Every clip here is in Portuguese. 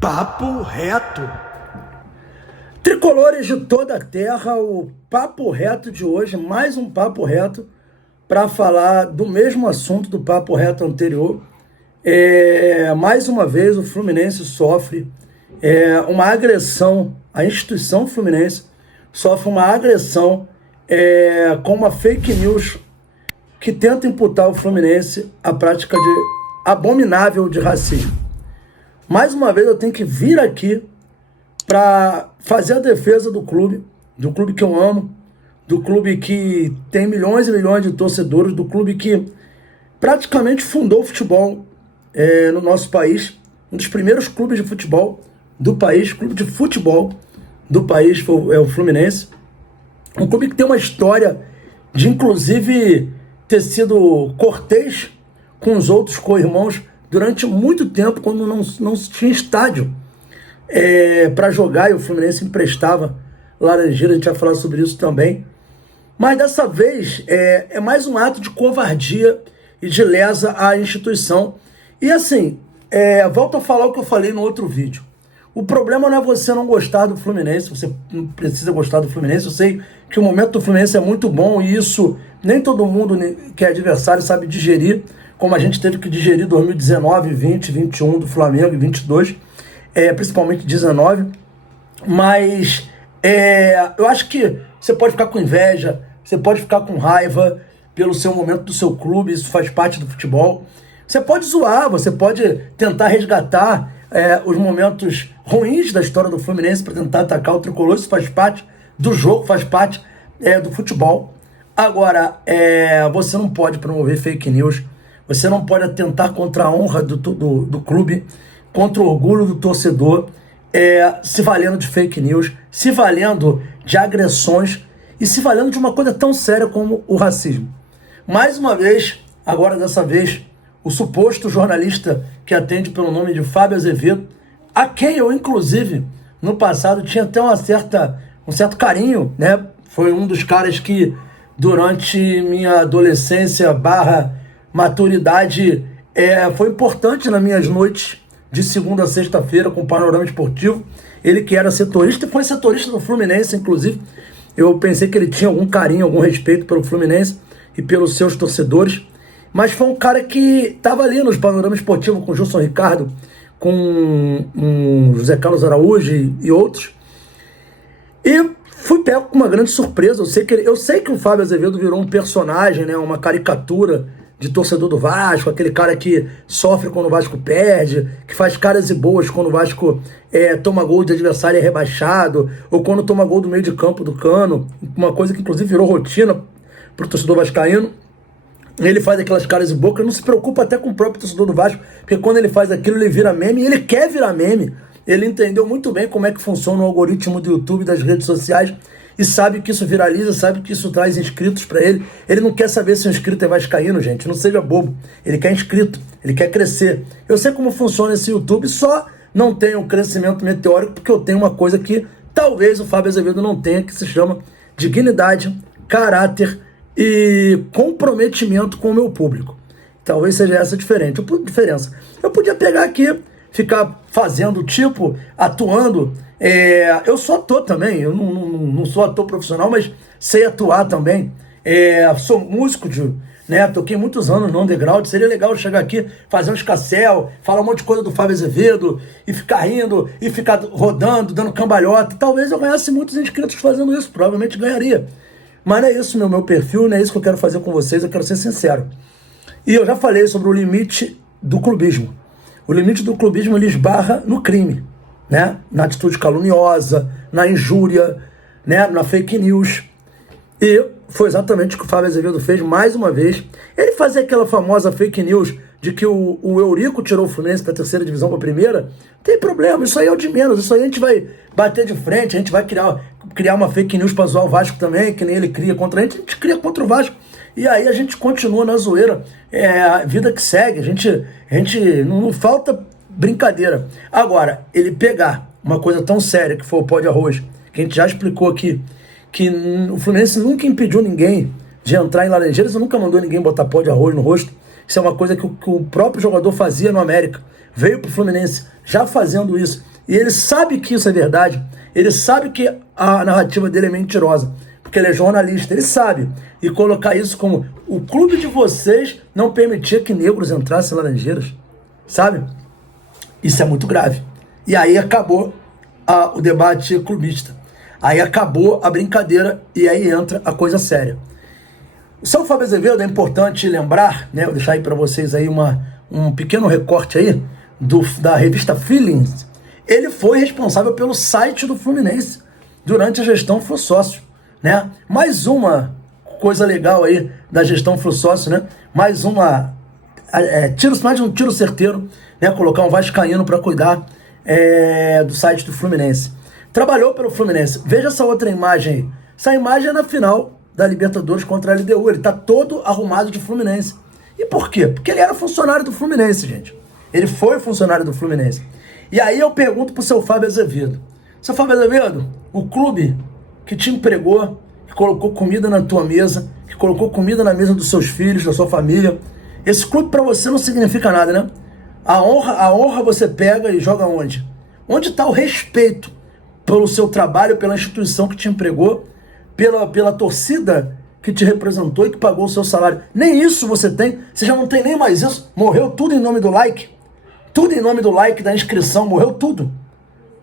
Papo reto. Tricolores de toda a terra, o papo reto de hoje, mais um papo reto para falar do mesmo assunto do papo reto anterior. Mais uma vez o Fluminense sofre uma agressão, a instituição Fluminense sofre uma agressão com uma fake news que tenta imputar ao Fluminense a prática abominável de racismo. Mais uma vez eu tenho que vir aqui para fazer a defesa do clube que eu amo, do clube que tem milhões e milhões de torcedores, do clube que praticamente fundou o futebol no nosso país, um dos primeiros clubes de futebol do país, clube de futebol do país é o Fluminense, um clube que tem uma história de inclusive ter sido cortês com os outros co-irmãos durante muito tempo, quando não se tinha estádio para jogar, e o Fluminense emprestava Laranjeira, a gente vai falar sobre isso também. Mas dessa vez é mais um ato de covardia e de lesa à instituição. E assim, volto a falar o que eu falei no outro vídeo. O problema não é você não gostar do Fluminense, você não precisa gostar do Fluminense. Eu sei que o momento do Fluminense é muito bom e isso nem todo mundo que é adversário sabe digerir, como a gente teve que digerir 2019, 20, 21 do Flamengo e 22, principalmente 19. Mas eu acho que você pode ficar com inveja, você pode ficar com raiva pelo seu momento do seu clube, isso faz parte do futebol. Você pode zoar, você pode tentar resgatar os momentos ruins da história do Fluminense para tentar atacar o tricolor, isso faz parte do jogo, faz parte do futebol. Agora, você não pode promover fake news, você não pode atentar contra a honra do clube, contra o orgulho do torcedor, se valendo de fake news, se valendo de agressões e se valendo de uma coisa tão séria como o racismo. Mais uma vez, agora dessa vez, o suposto jornalista que atende pelo nome de Fábio Azevedo, a quem eu, inclusive, no passado tinha até um certo carinho, né? Foi um dos caras que, durante minha adolescência / maturidade, foi importante nas minhas noites de segunda a sexta-feira com o Panorama Esportivo. Ele que era setorista, foi setorista do Fluminense, inclusive. Eu pensei que ele tinha algum carinho, algum respeito pelo Fluminense e pelos seus torcedores. Mas foi um cara que estava ali nos Panorama Esportivo com o Gilson Ricardo, com o José Carlos Araújo e outros. E fui pego com uma grande surpresa. Eu sei que o Fábio Azevedo virou um personagem, né, uma caricatura de torcedor do Vasco, aquele cara que sofre quando o Vasco perde, que faz caras e boas quando o Vasco toma gol de adversário e é rebaixado, ou quando toma gol do meio de campo do Cano, uma coisa que inclusive virou rotina para o torcedor vascaíno. Ele faz aquelas caras e boca, não se preocupa até com o próprio torcedor do Vasco, porque quando ele faz aquilo, ele vira meme, e ele quer virar meme. Ele entendeu muito bem como é que funciona o algoritmo do YouTube, das redes sociais, e sabe que isso viraliza, sabe que isso traz inscritos para ele. Ele não quer saber se o inscrito é vascaíno, gente, não seja bobo. Ele quer inscrito, ele quer crescer. Eu sei como funciona esse YouTube, só não tem um crescimento meteórico, porque eu tenho uma coisa que talvez o Fábio Azevedo não tenha, que se chama dignidade, caráter e comprometimento com o meu público. Talvez seja essa a diferença. Eu podia pegar aqui, ficar fazendo atuando. Eu sou ator também, eu não sou ator profissional, mas sei atuar também. Sou músico, toquei muitos anos no underground. Seria legal chegar aqui, fazer um escassel, falar um monte de coisa do Fábio Azevedo e ficar rindo, e ficar rodando, dando cambalhota. Talvez eu ganhasse muitos inscritos fazendo isso, provavelmente ganharia. Mas não é isso meu perfil, não é isso que eu quero fazer com vocês, eu quero ser sincero. E eu já falei sobre o limite do clubismo. O limite do clubismo, ele esbarra no crime, né? Na atitude caluniosa, na injúria, né? Na fake news. E foi exatamente o que o Fábio Azevedo fez mais uma vez. Ele fazia aquela famosa fake news de que o Eurico tirou o Fluminense da terceira divisão para a primeira. Não tem problema, isso aí é o de menos. Isso aí a gente vai bater de frente, a gente vai criar uma fake news para zoar o Vasco também, que nem ele cria contra a gente cria contra o Vasco. E aí a gente continua na zoeira, a vida que segue, a gente não falta brincadeira. Agora, ele pegar uma coisa tão séria que foi o pó de arroz, que a gente já explicou aqui, que o Fluminense nunca impediu ninguém de entrar em Laranjeiras, nunca mandou ninguém botar pó de arroz no rosto. Isso é uma coisa que o próprio jogador fazia no América. Veio pro Fluminense já fazendo isso. e ele sabe que isso é verdade, ele sabe que a narrativa dele é mentirosa, porque ele é jornalista, ele sabe, e colocar isso como o clube de vocês não permitia que negros entrassem em Laranjeiras, sabe? Isso é muito grave. E aí acabou o debate clubista. Aí acabou a brincadeira e aí entra a coisa séria. O São Fábio Azevedo, é importante lembrar, né? Vou deixar aí para vocês aí um pequeno recorte aí da revista Feelings. Ele foi responsável pelo site do Fluminense durante a gestão Flu Sócio, né? Mais uma coisa legal aí da gestão Flu Sócio, né? Mais um tiro certeiro, né? Colocar um vascaíno para cuidar do site do Fluminense. Trabalhou pelo Fluminense. Veja essa outra imagem aí. Essa imagem é na final da Libertadores contra a LDU. Ele tá todo arrumado de Fluminense. E por quê? Porque ele era funcionário do Fluminense, gente. Ele foi funcionário do Fluminense. E aí eu pergunto pro seu Fábio Azevedo. Seu Fábio Azevedo, o clube que te empregou, que colocou comida na tua mesa, que colocou comida na mesa dos seus filhos, da sua família, esse clube para você não significa nada, né? A honra você pega e joga onde? Onde está o respeito pelo seu trabalho, pela instituição que te empregou, pela torcida que te representou e que pagou o seu salário? Nem isso você tem, você já não tem nem mais isso. Morreu tudo em nome do like. Tudo em nome do like, da inscrição, morreu tudo.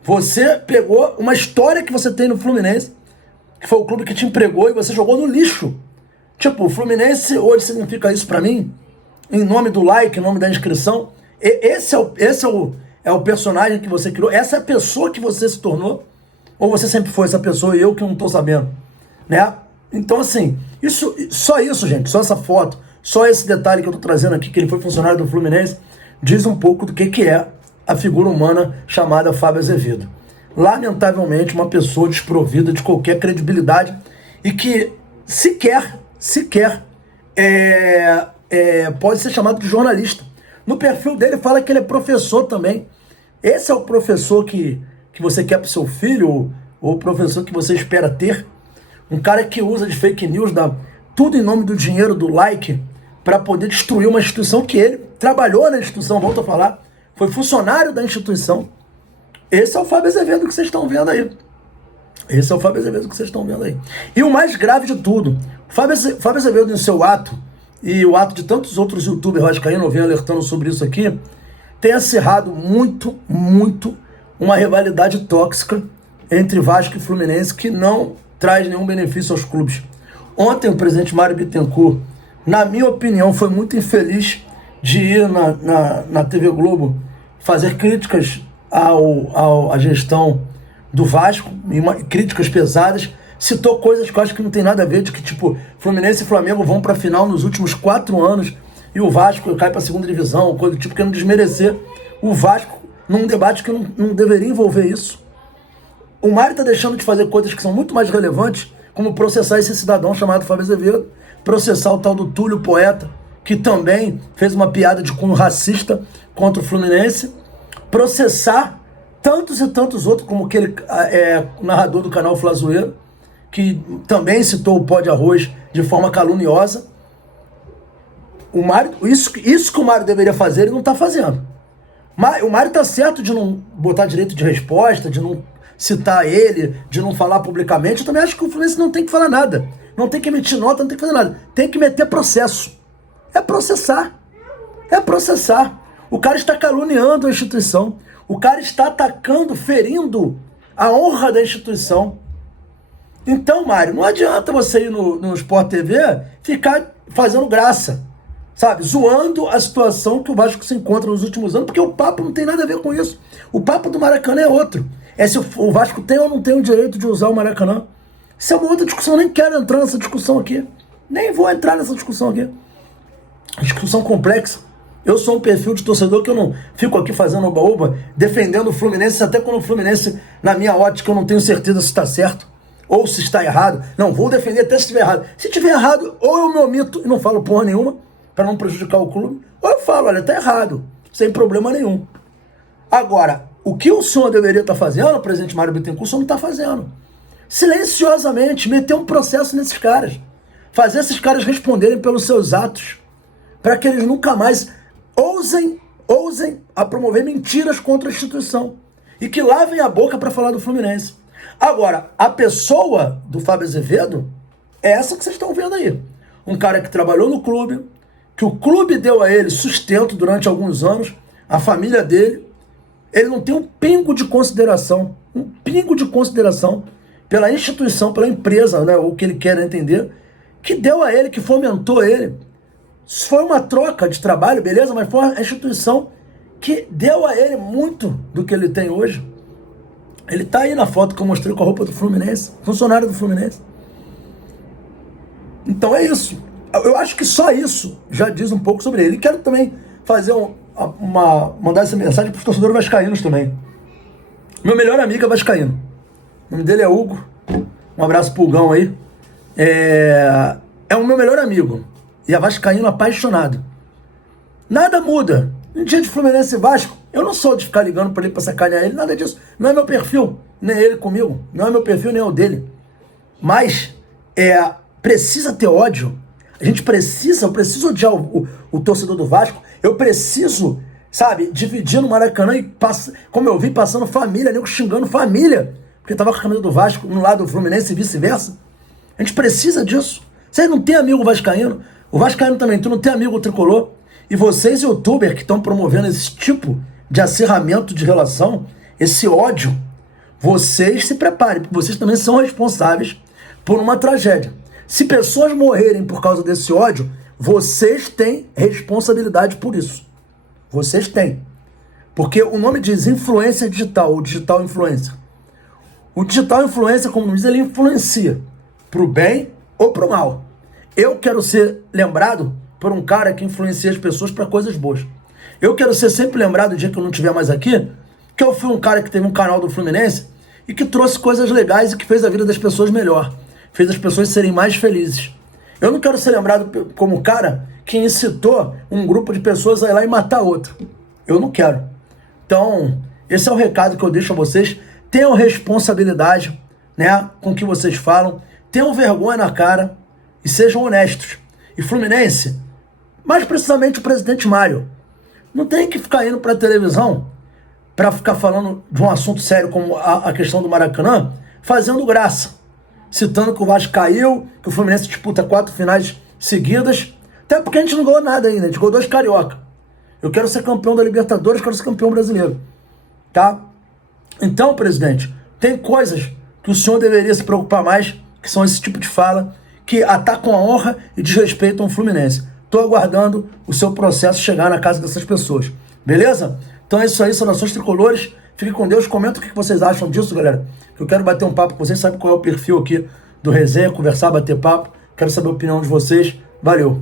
Você pegou uma história que você tem no Fluminense, que foi o clube que te empregou, e você jogou no lixo. Tipo, o Fluminense hoje significa isso pra mim, em nome do like, em nome da inscrição. Esse é o personagem que você criou, essa é a pessoa que você se tornou, ou você sempre foi essa pessoa e eu que não tô sabendo, né? Então, assim, só isso, gente, só essa foto, só esse detalhe que eu tô trazendo aqui, que ele foi funcionário do Fluminense, diz um pouco do que é a figura humana chamada Fábio Azevedo. Lamentavelmente, uma pessoa desprovida de qualquer credibilidade e que sequer pode ser chamado de jornalista. No perfil dele fala que ele é professor também. Esse é o professor que você quer para o seu filho, ou o professor que você espera ter? Um cara que usa de fake news, tudo em nome do dinheiro, do like, para poder destruir uma instituição que ele trabalhou na instituição, volto a falar, foi funcionário da instituição. Esse é o Fábio Azevedo que vocês estão vendo aí. Esse é o Fábio Azevedo que vocês estão vendo aí. E o mais grave de tudo, Fábio Azevedo em seu ato, e o ato de tantos outros youtubers vascaínos, eu venho alertando sobre isso aqui, tem acirrado muito uma rivalidade tóxica entre Vasco e Fluminense que não traz nenhum benefício aos clubes. Ontem o presidente Mário Bittencourt, na minha opinião, foi muito infeliz de ir na TV Globo fazer críticas à gestão do Vasco, críticas pesadas, citou coisas que eu acho que não tem nada a ver, de que tipo, Fluminense e Flamengo vão para a final nos últimos 4 anos e o Vasco cai para a segunda divisão, coisa do tipo, querendo desmerecer o Vasco num debate que não deveria envolver isso. O Mário está deixando de fazer coisas que são muito mais relevantes, como processar esse cidadão chamado Fábio Azevedo, processar o tal do Túlio Poeta, que também fez uma piada de cunho racista contra o Fluminense, processar tantos e tantos outros, como aquele narrador do canal Flazoeiro, que também citou o pó de arroz de forma caluniosa. O Mário, isso que o Mário deveria fazer, ele não está fazendo. O Mário está certo de não botar direito de resposta, de não citar ele, de não falar publicamente. Eu também acho que o Fluminense não tem que falar nada. Não tem que emitir nota, não tem que fazer nada. Tem que meter processo. É processar. É processar. O cara está caluniando a instituição. O cara está atacando, ferindo a honra da instituição. Então, Mário, não adianta você ir no Sport TV ficar fazendo graça, sabe? Zoando a situação que o Vasco se encontra nos últimos anos, porque o papo não tem nada a ver com isso. O papo do Maracanã é outro. É se o Vasco tem ou não tem o direito de usar o Maracanã. Isso é uma outra discussão. Eu nem quero entrar nessa discussão aqui. Nem vou entrar nessa discussão aqui. Discussão complexa. Eu sou um perfil de torcedor que eu não fico aqui fazendo oba-oba, defendendo o Fluminense, até quando o Fluminense, na minha ótica, eu não tenho certeza se está certo ou se está errado. Não, vou defender até se estiver errado. Se estiver errado, ou eu me omito e não falo porra nenhuma, para não prejudicar o clube, ou eu falo, olha, está errado, sem problema nenhum. Agora, o que o senhor deveria estar fazendo, o presidente Mário Bittencourt, o senhor não está fazendo. Silenciosamente, meter um processo nesses caras. Fazer esses caras responderem pelos seus atos, para que eles nunca mais ousem a promover mentiras contra a instituição. e que lavem a boca para falar do Fluminense. Agora, a pessoa do Fábio Azevedo é essa que vocês estão vendo aí. Um cara que trabalhou no clube, que o clube deu a ele sustento durante alguns anos, a família dele. Ele não tem um pingo de consideração pela instituição, pela empresa, né, o que ele quer entender, que deu a ele, que fomentou ele. Isso foi uma troca de trabalho, beleza, mas foi uma instituição que deu a ele muito do que ele tem hoje. Ele tá aí na foto que eu mostrei com a roupa do Fluminense, funcionário do Fluminense. Então é isso. Eu acho que só isso já diz um pouco sobre ele. E quero também fazer mandar essa mensagem para os torcedores vascaínos também. Meu melhor amigo é vascaíno. O nome dele é Hugo. Um abraço pro Hugão aí. É o meu melhor amigo. E é vascaíno apaixonado. Nada muda. No dia de Fluminense e Vasco, eu não sou de ficar ligando para ele para sacanear ele, nada disso. Não é meu perfil, nem ele comigo. Não é meu perfil, nem o dele. Mas precisa ter ódio. Eu preciso odiar o torcedor do Vasco. Eu preciso, sabe, dividir no Maracanã e, como eu vi, passando família, nego xingando família, porque tava com a camisa do Vasco no lado do Fluminense e vice-versa. A gente precisa disso. Vocês não têm amigo vascaíno, o vascaíno também, tu não tem amigo tricolor. E vocês, youtubers, que estão promovendo esse tipo de acirramento de relação, esse ódio, vocês se preparem, porque vocês também são responsáveis por uma tragédia. Se pessoas morrerem por causa desse ódio, vocês têm responsabilidade por isso. Vocês têm. Porque o nome diz influência digital, ou digital influencer. O digital influencer, como diz, ele influencia pro bem ou pro mal. Eu quero ser lembrado por um cara que influencia as pessoas para coisas boas. Eu quero ser sempre lembrado, o dia que eu não estiver mais aqui, que eu fui um cara que teve um canal do Fluminense e que trouxe coisas legais e que fez a vida das pessoas melhor. Fez as pessoas serem mais felizes. Eu não quero ser lembrado como o cara que incitou um grupo de pessoas a ir lá e matar outro. Eu não quero. Então, esse é o recado que eu deixo a vocês. Tenham responsabilidade, né, com o que vocês falam. Tenham vergonha na cara e sejam honestos. E Fluminense, mais precisamente o presidente Mário, não tem que ficar indo para a televisão para ficar falando de um assunto sério como a questão do Maracanã, fazendo graça, citando que o Vasco caiu, que o Fluminense disputa 4 finais seguidas, até porque a gente não ganhou nada ainda, a gente ganhou 2 carioca. Eu quero ser campeão da Libertadores, quero ser campeão brasileiro, tá? Então, presidente, tem coisas que o senhor deveria se preocupar mais, que são esse tipo de fala, que atacam a honra e desrespeitam o Fluminense. Estou aguardando o seu processo chegar na casa dessas pessoas. Beleza? Então é isso aí, saudações tricolores. Fiquem com Deus. Comenta o que vocês acham disso, galera. Que eu quero bater um papo com vocês. Sabe qual é o perfil aqui do Resenha? Conversar, bater papo. Quero saber a opinião de vocês. Valeu!